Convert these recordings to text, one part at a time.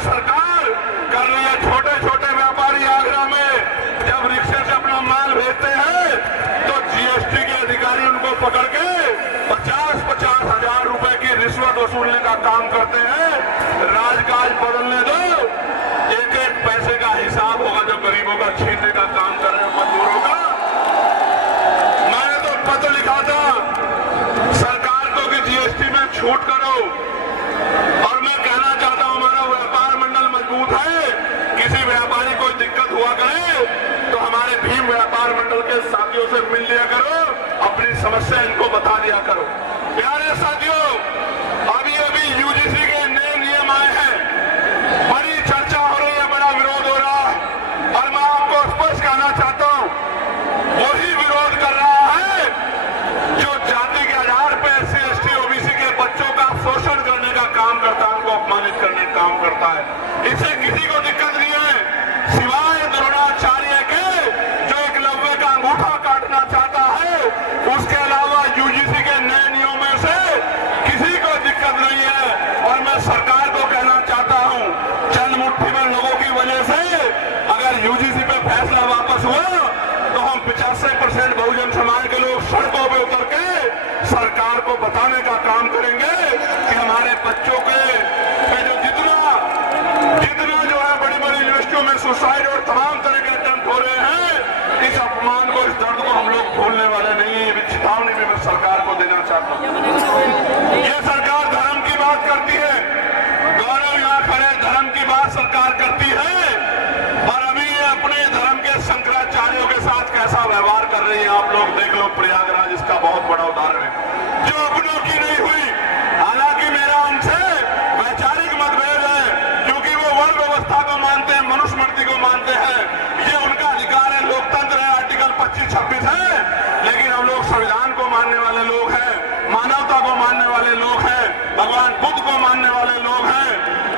सरकार कर रही है। छोटे छोटे व्यापारी आगरा में जब रिक्शे से अपना माल भेजते हैं तो जीएसटी के अधिकारी उनको पकड़ के 50-50 हजार रुपए की रिश्वत वसूलने का काम करते हैं। राजकाज बदलने दो, एक एक पैसे का हिसाब होगा जो गरीबों का छीनने का काम कर रहे हैं मजदूरों का। मैंने तो पत्र लिखा था सरकार को कि जीएसटी में छूट करो, और मैं कहना चाहता हूं हमारा व्यापार मंडल मजबूत है। किसी व्यापारी को दिक्कत हुआ करे तो हमारे भीम व्यापार मंडल के साथियों से मिल लिया करो, अपनी समस्या इनको बता दिया करो। प्यारे साथियों, अभी यूजीसी के नए नियम आए हैं, बड़ी चर्चा हो रही है, बड़ा विरोध हो रहा है, और मैं आपको स्पष्ट कहना चाहता हूं वही विरोध कर रहा है जो जाति के आधार पर SC/ST OBC के बच्चों का शोषण करने का काम करता है, उनको अपमानित करने का काम करता है। इससे किसी को दिक्कत नहीं है सिवाय द्रोणाचार्य के जो एकलव्य का अंगूठा काटना चाहता है। उसके अलावा यूजीसी के नए नियमों से किसी को दिक्कत नहीं है। और मैं सरकार को कहना चाहता हूं चंद मुट्ठी में लोगों की वजह से अगर यूजीसी पे फैसला वापस हुआ तो हम 85% बहुजन समाज के लोग सड़कों पे उतर के सरकार को बताने का काम करेंगे कि हमारे बच्चों के जो जितना जो है बड़ी बड़ी यूनिवर्सिटियों में सुसाइड और तमाम तरह के अटेम्प्ट हो रहे हैं, इस अपमान को, इस दर्द को हम लोग भूलने वाले नहीं है। ये चेतावनी भी मैं सरकार को देना चाहता हूँ। ये सरकार धर्म की बात करती है, गौरव यहाँ खड़े धर्म की बात सरकार करती है, और अभी ये अपने धर्म के शंकराचार्यों के साथ कैसा व्यवहार कर रही है आप लोग देख लो। प्रयागराज इसका बहुत बड़ा उदाहरण है, जो अपनों की नहीं हुई। हालांकि मेरा उनसे वैचारिक मतभेद है, क्योंकि वो वर्ण व्यवस्था को मानते हैं, मनुस्मृति को मानते हैं, ये उनका अधिकार है, लोकतंत्र है, आर्टिकल 25-26 है। लेकिन हम लोग संविधान को मानने वाले लोग हैं, मानवता को मानने वाले लोग हैं, भगवान बुद्ध को मानने वाले लोग हैं।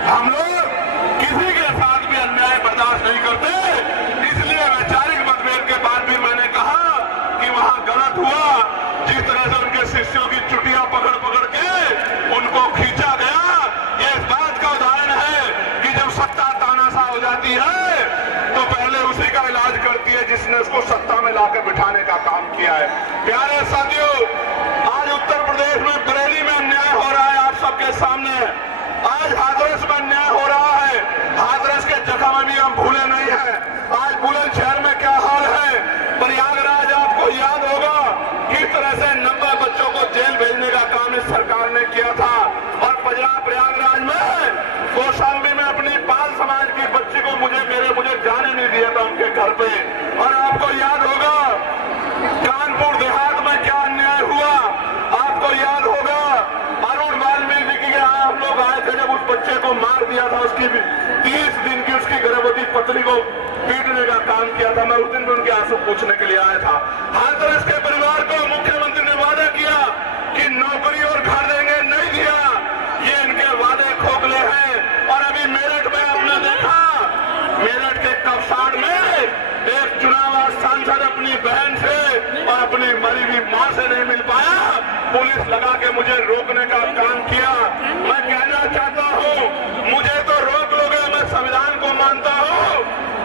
हम लोग किसी के साथ भी अन्याय बर्दाश्त नहीं करते। इसलिए वैचारिक मतभेद के बाद भी मैंने कहा कि वहां गलत हुआ, जिस तरह से उनके शिष्यों की चुटियां पकड़ पकड़ के उनको खींचा गया। ये इस बात का उदाहरण है कि जब सत्ता तानाशाह हो जाती है तो पहले उसी का इलाज करती है जिसने उसको सत्ता में लाकर बिठाने का काम किया है। प्यारे साथियों, आज उत्तर प्रदेश में बरेली में अन्याय हो रहा है, आप सबके सामने है। आज हाथरस में अन्याय हो रहा है, हाथरस के जख्म अभी हम भूले नहीं है। आज बुलंदशहर में क्या हाल है, प्रयागराज आपको याद होगा किस तरह से 90 बच्चों को जेल भेजने का काम इस सरकार ने किया था। और प्रयागराज में कौशाम्बी में अपनी बाल समाज की बच्ची को मुझे जाने नहीं दिया था उनके घर पे। और आपको याद होगा कानपुर देहात में क्या अन्याय हुआ, आपको याद होगा अरुण वाल्मीकि के यहाँ हम लोग आए थे जब उस बच्चे को मार दिया था, उसकी 30 दिन की उसकी गर्भवती पत्नी को पीटने का काम किया था। मैं उस दिन भी उनके आंसू पूछने के लिए आया था। हाथरस के परिवार को मुख्यमंत्री ने वादा किया कि नौकरी और घर देंगे, नहीं दिया। ये इनके वादे खोखले हैं। और अभी मेरठ में आपने देखा, मेरठ के कवसाड़ में एक चुनाव सांसद अपनी बहन से और अपनी मरी हुई मां से नहीं मिल पाया, पुलिस लगा के मुझे रोकने का काम किया। मैं कहना चाहता हूं मुझे तो रोक लोगे, मैं संविधान को मानता हूं,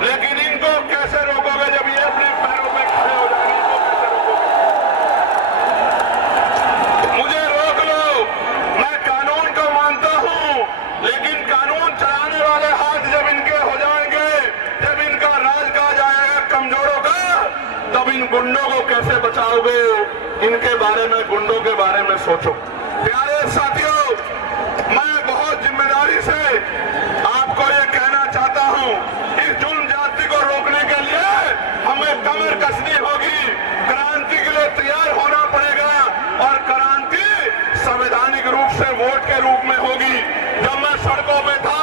लेकिन इनको कैसे रोकोगे जब ये अपने पैरों पे खड़े हो जाएंगे? मुझे रोक लो, मैं कानून को मानता हूं, लेकिन कानून चलाने वाले हाथ जब इनके हो जाएंगे, जब इनका राज कहा जाएगा कमजोरों का, तब इन गुंडों को कैसे बचाओगे? इनके बारे में, गुंडों के बारे में सोचो। प्यारे साथियों, मैं बहुत जिम्मेदारी से आपको ये कहना चाहता हूं, इस जुल्म जाति को रोकने के लिए हमें कमर कसनी होगी, क्रांति के लिए तैयार होना पड़ेगा। और क्रांति संवैधानिक रूप से वोट के रूप में होगी। जब मैं सड़कों पे था